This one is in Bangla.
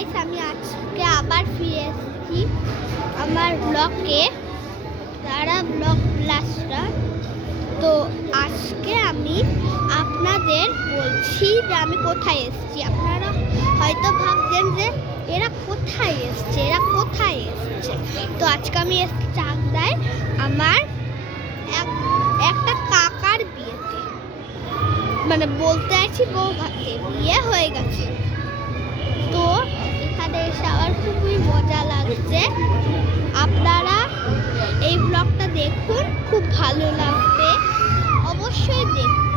গাইস, আমি আজকে আবার ফিরে এসেছি আমার ব্লগে, তারা ব্লগ প্লাসটা। তো আজকে আমি আপনাদের বলছি যে আমি কোথায় এসেছি। আপনারা হয়তো ভাবছেন যে এরা কোথায় এসছে। তো আজকে আমি এসেছি চাকদায় আমার একটা কাকার বিয়েতে, মানে বলতে আছি বউ ভাতে বিয়ে হয়ে গেছে। তো এখানে এসে আমার খুবই মজা লাগছে। আপনারা এই ব্লগটা দেখুন, খুব ভালো লাগবে, অবশ্যই দেখুন।